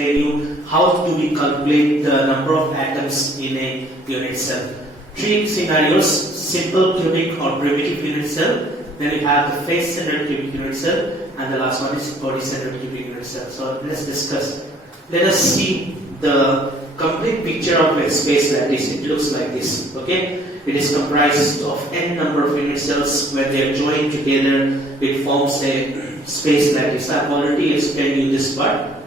tell you how do we calculate the number of atoms in a unit cell. Three scenarios: simple cubic or primitive unit cell, then we have the face-centered cubic unit cell, and the last one is body-centered cubic unit cell. So let's discuss. Let us see the complete picture of a space lattice. It looks like this. Okay, it is comprised of n number of unit cells. When they are joined together, it forms a space lattice. I've already explained you this part.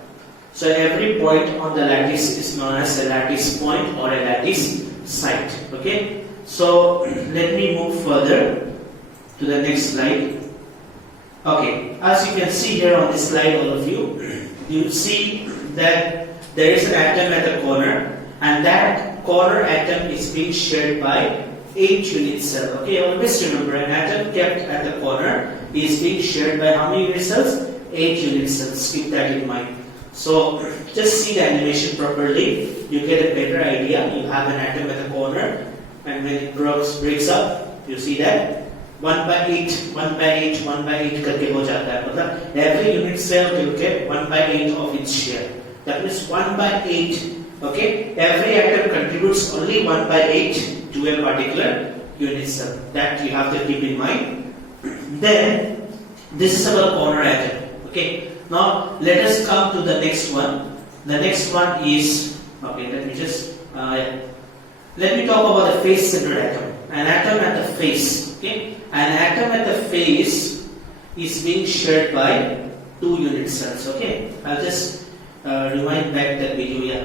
So every point on the lattice is known as a lattice point or a lattice site. Okay, so let me move further to the next slide. Okay, as you can see here on this slide, all of you, you see that there is an atom at the corner, and that corner atom is being shared by 8 unit cells. Okay, always remember, an atom kept at the corner is being shared by how many unit cells? 8 unit cells. Keep that in mind. So just see the animation properly, you get a better idea. You have an atom at the corner, and when it breaks up, you see that 1 by 8, 1 by 8, 1 by 8 करके हो जाता है. मतलब every unit cell will get 1 by 8 of its share. That means 1 by 8. Okay, every atom contributes only 1 by 8 to a particular unit cell. That you have to keep in mind. Then this is our corner atom. Okay, now let us come to the next one. The next one is, okay, let me talk about the face-centered atom. An atom at the face. Okay, an atom at the face is being shared by 2 unit cells. Okay, I'll just rewind back that video. Yeah,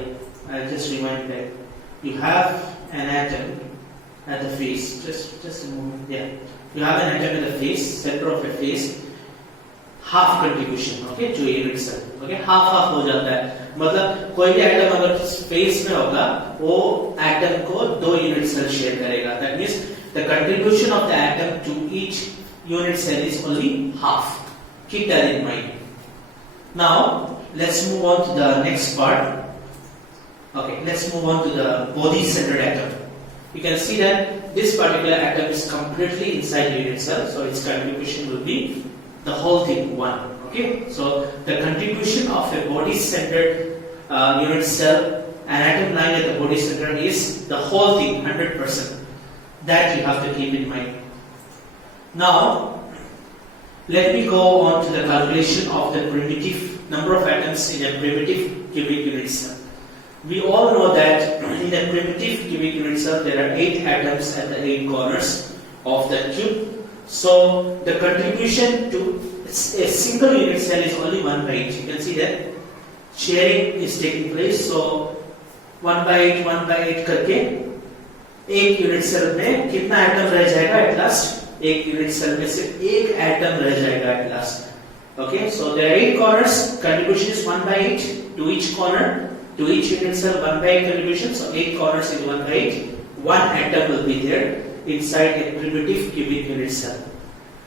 I'll just rewind back. You have an atom at the face. Just a moment. Yeah, you have an atom at the face, center of a face. Half contribution, okay, to a unit cell. Okay, half हो जाता है. मतलब कोई भी atom अगर space में होगा, वो एटम को 2 यूनिट सेल शेयर करेगा. That means the contribution of the atom to each unit cell is only half. Keep that in mind. Now let's move on to the next part. Okay, let's move on to the body-centered atom. You can see that this particular atom is completely inside the unit cell, so its contribution will be the whole thing 1. Okay, so the contribution of a body-centered unit cell, an atom lying at the body center, is the whole thing 100%. That you have to keep in mind. Now let me go on to the calculation of the primitive number of atoms in a primitive cubic unit cell. We all know that in a primitive cubic unit cell there are 8 atoms at the 8 corners of the cube. So the contribution to a single unit cell is only 1 by 8. You can see that sharing is taking place. So 1 by 8, 1 by 8 करके एक unit cell में कितना atom रह जाएगा at last? एक unit cell में सिर्फ एक एटम रह जाएगा at last. Okay, so there are 8 corners. Contribution is 1 by 8 to each corner. To each unit cell 1 by 8 contribution. So 8 corners is 1 by 8. 1 atom will be there inside a primitive cubic unit cell.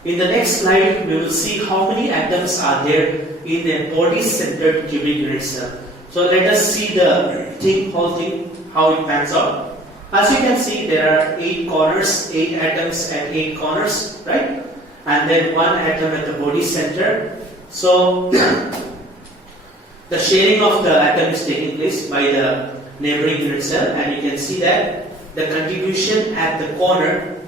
In the next slide, we will see how many atoms are there in a body-centered cubic unit cell. So let us see the whole thing, how it pans out. As you can see, there are 8 corners, 8 atoms at 8 corners, right? And then 1 atom at the body center. So the sharing of the atom is taking place by the neighboring unit cell, and you can see that the contribution at the corner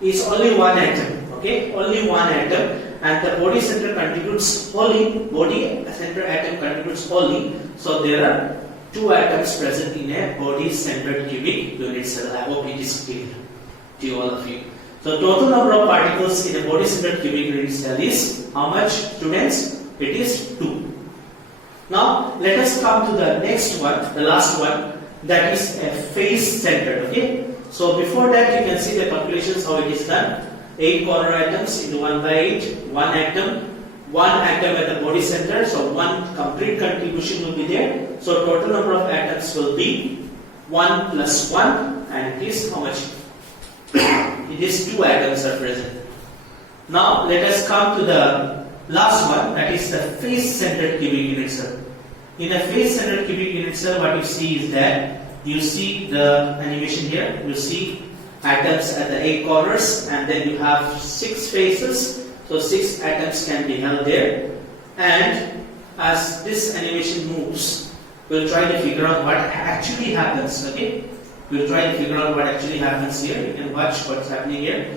is only 1 atom. Okay, only 1 atom, and the body center contributes wholly. Body center atom contributes wholly. So there are 2 atoms present in a body-centered cubic unit cell. I hope it is clear to all of you. So total number of particles in a body-centered cubic unit cell is how much, students? It is 2. Now let us come to the next one, the last one, that is a face-centered. Okay. So before that, you can see the calculations how it is done. 8 corner atoms into 1 by 8, 1 atom. 1 atom at the body center, so 1 complete contribution will be there. So total number of atoms will be 1 plus 1, and it is how much? It is 2 atoms are present. Now let us come to the last one, that is the face-centered cubic unit cell. In a face-centered cubic unit cell, what you see is that you see the animation here. You see atoms at the 8 corners, and then you have 6 faces. So 6 atoms can be held there, and as this animation moves, we'll try to figure out what actually happens. Okay, we'll try to figure out what actually happens here. You can watch what's happening here.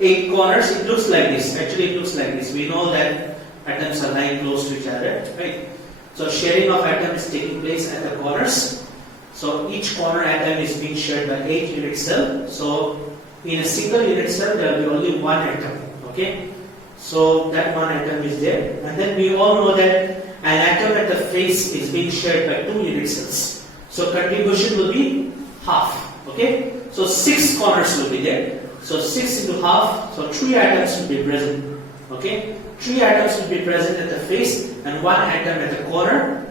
8 corners. It looks like this. Actually, it looks like this. We know that atoms are lying close to each other, right? So sharing of atom is taking place at the corners. So each corner atom is being shared by 8 unit cell. So in a single unit cell, there will be only one atom. Okay. So that one atom is there, and then we all know that an atom at the face is being shared by 2 unit cells. So contribution will be half. Okay. So 6 corners will be there. So 6 into half. So 3 atoms will be present. Okay. 3 atoms will be present at the face and 1 atom at the corner.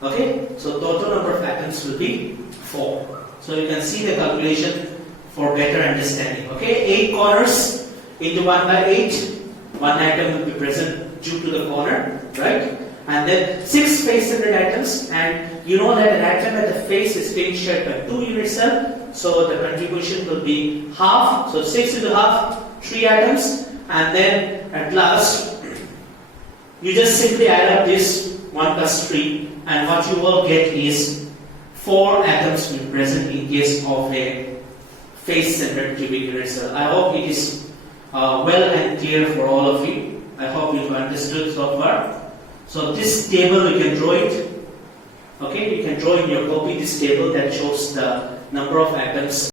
Okay. So total number of atoms will be 4. So you can see the calculation for better understanding. Okay. 8 corners into 1 by 8. 1 atom will be present due to the corner, right? And then 6 face-centered atoms, and you know that an atom at the face is being shared by 2 unit cell, so the contribution will be half. So 6 into half, 3 atoms, and then at last you just simply add up this 1 plus 3, and what you will get is 4 atoms will be present in case of a face-centered cubic unit cell. I hope it is well and clear for all of you. I hope you've understood so far. So this table, you can draw it. Okay, you can draw in your copy this table that shows the number of atoms